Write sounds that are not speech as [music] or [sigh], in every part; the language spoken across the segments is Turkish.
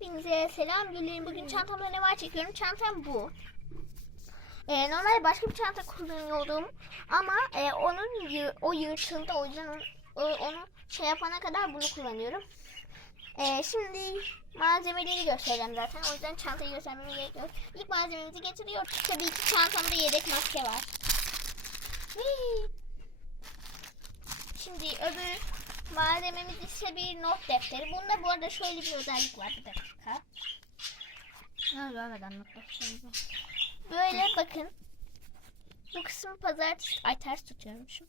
Hepinize selam güllerim. Bugün çantamda ne var çekiyorum. Çantam bu. Ee, normalde başka bir çanta kullanıyordum. Ama e, onun o yırtıldı. O yüzden onu, onu şey yapana kadar bunu kullanıyorum. Ee, şimdi malzemeleri göstereceğim zaten. O yüzden çantayı göstermeme gerek yok. İlk malzememizi getiriyoruz. Tabii ki çantamda yedek maske var. Şimdi öbür malzememiz ise bir not defteri. Bunda bu arada şöyle bir özellik var. Bir dakika. Ha görmeden anlatmışım. Böyle bakın. Bu kısım pazartesi... Ay ters tutuyormuşum.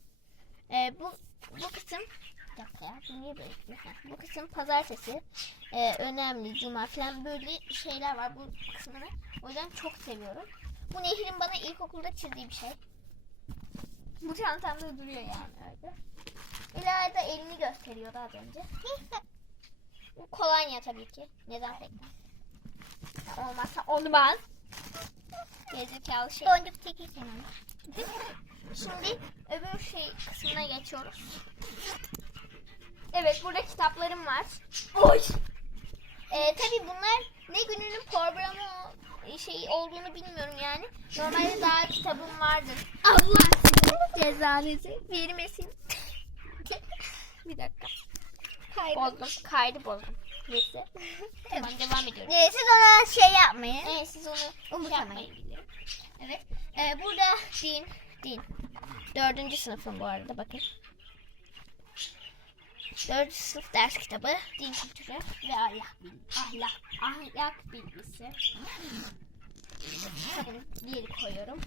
Ee, bu, bu kısım... Bir dakika ya. Bu niye böyle? Ha, Bu kısım pazartesi. Ee, önemli. Cuma falan böyle şeyler var bu kısmını. O yüzden çok seviyorum. Bu Nehir'in bana ilkokulda çizdiği bir şey. Bu çantamda duruyor yani öyle. İlayda elini gösteriyordu az önce. bu kolonya tabii ki. Neden pek? Olmazsa olmaz. Gerizekalı şey. Boncuk senin. Şimdi öbür şey kısmına geçiyoruz. Evet burada kitaplarım var. Oy. Ee, tabii bunlar ne gününün programı şey olduğunu bilmiyorum yani. Normalde daha kitabım vardır. Allah size cezanızı vermesin. Bir dakika. Bozdum. Kaydı bozdum. Neyse. [laughs] tamam devam ediyorum. Ee, siz ona şey yapmayın. Evet siz onu Umursamayın. şey. Evet. Ee, burada din. Din. Dördüncü sınıfım bu arada bakın. Dördüncü sınıf ders kitabı. Din kültürü ve ahlak bilgisi. Ahlak, ahlak bilgisi. Bakın diğeri koyuyorum.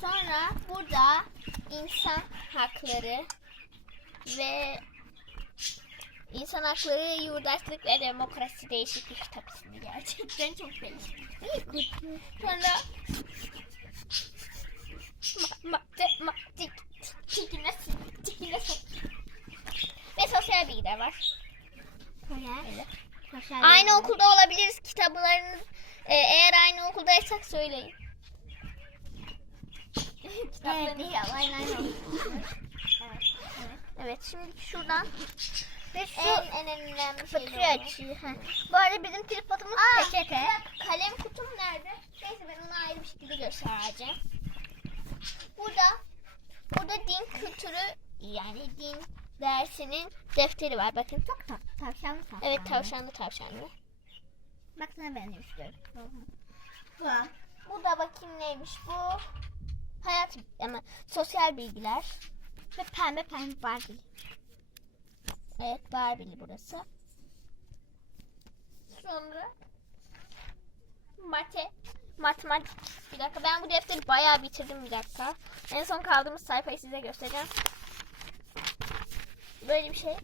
Sonra burada insan hakları ve İnsan Hakları, Yurdaşlık ve Demokrasi değişik bir kitap ismi gerçekten çok değişik. Sonra ma, ma, ma, tik, tikilesi, tikilesi. Ve sosyal bilgiler var. Öyle. Aynı okulda olabiliriz kitaplarınız. e, eğer aynı okuldaysak söyleyin. Evet, Kitaplarınız- değil, aynen aynen. Evet şimdi şuradan Ve şu en en önemli şey. Bu arada bizim tripodumuz peçete. Kalem kutum nerede? Neyse ben onu ayrı bir şekilde göstereceğim. Burada burada din kültürü yani din dersinin defteri var bakın. Çok tatlı. Tavşanlı tavşanlı. Evet tavşanlı tavşanlı. Bak sana benziyor işte. Bu. Bu da bakayım neymiş bu? Hayat ama sosyal bilgiler. Ve pembe pembe Barbie. Evet Barbie'li burası. Sonra mate matematik. Bir dakika ben bu defteri bayağı bitirdim bir dakika. En son kaldığımız sayfayı size göstereceğim. Böyle bir şey.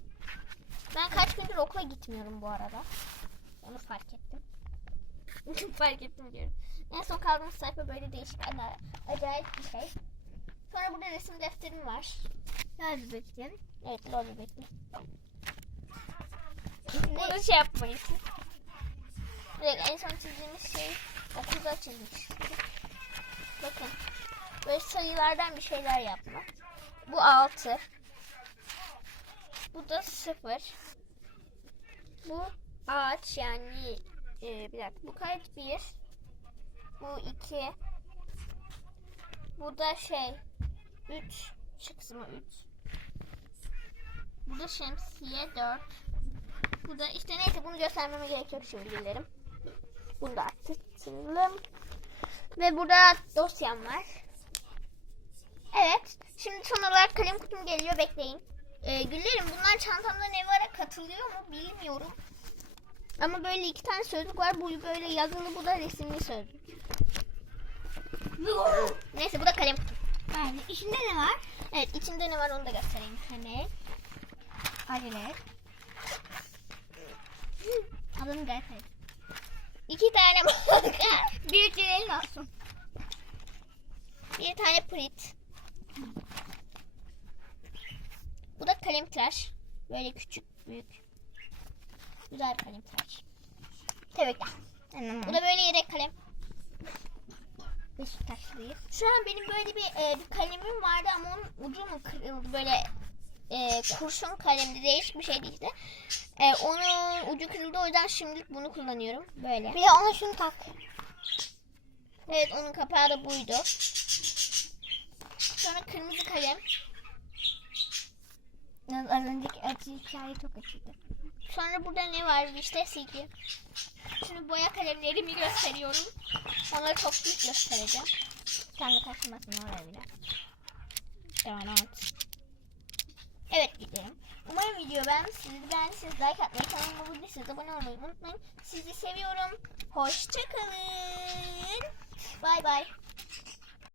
Ben kaç gündür okula gitmiyorum bu arada. Onu fark ettim. [laughs] fark ettim diyorum. En son kaldığımız sayfa böyle değişik acayip bir şey. Sonra burada resim defterim var. Hadi bakayım. Evet lol bekle. Bunu şey yapmayın. Evet en son çizdiğimiz şey okulda çizmiştik. Bakın. Böyle sayılardan bir şeyler yapma. Bu 6. Bu da 0. Bu ağaç yani e, bir dakika. Bu kaç? 1. Bu 2. Bu da şey 3. Şu kısmı 3. Bu da şemsiye 4. Bu da işte neyse bunu göstermeme gerek yok şimdi dilerim. Bunu da attırsın. Ve burada dosyam var. Evet. Şimdi son olarak kalem kutum geliyor. Bekleyin. Ee, Güllerim bunlar çantamda ne vara katılıyor mu bilmiyorum. Ama böyle iki tane sözlük var. Bu böyle yazılı bu da resimli sözlük. Neyse bu da kalem kutum. Yani içinde ne var? Evet içinde ne var onu da göstereyim. Hani Acele et. Adını garip et. iki tane marka. [laughs] Bir dileğin olsun. Bir tane prit. Bu da kalem tıraş. Böyle küçük, büyük. Güzel kalem tıraş. Tebrikler. Bu da böyle yedek kalem. Beşiktaşlıyız. Şu an benim böyle bir, e, bir kalemim vardı ama onun ucu mu kırıldı böyle e, kurşun kalemdi değişik bir şeydi işte. E, onun ucu kırıldı o yüzden şimdilik bunu kullanıyorum. Böyle. Bir de ona şunu tak. Evet onun kapağı da buydu. Sonra kırmızı kalem. Az önceki acı hikaye çok acıydı. Sonra burada ne var işte silgi. Şimdi boya kalemlerimi gösteriyorum. Onları çok büyük göstereceğim. Sen de taşımasın oraya. Devam et. Evet gidelim. Umarım video beğenmişsiniz. Beğendiyseniz like atmayı, kanalıma abone değilseniz abone olmayı unutmayın. Sizi seviyorum. Hoşçakalın. Bay bay.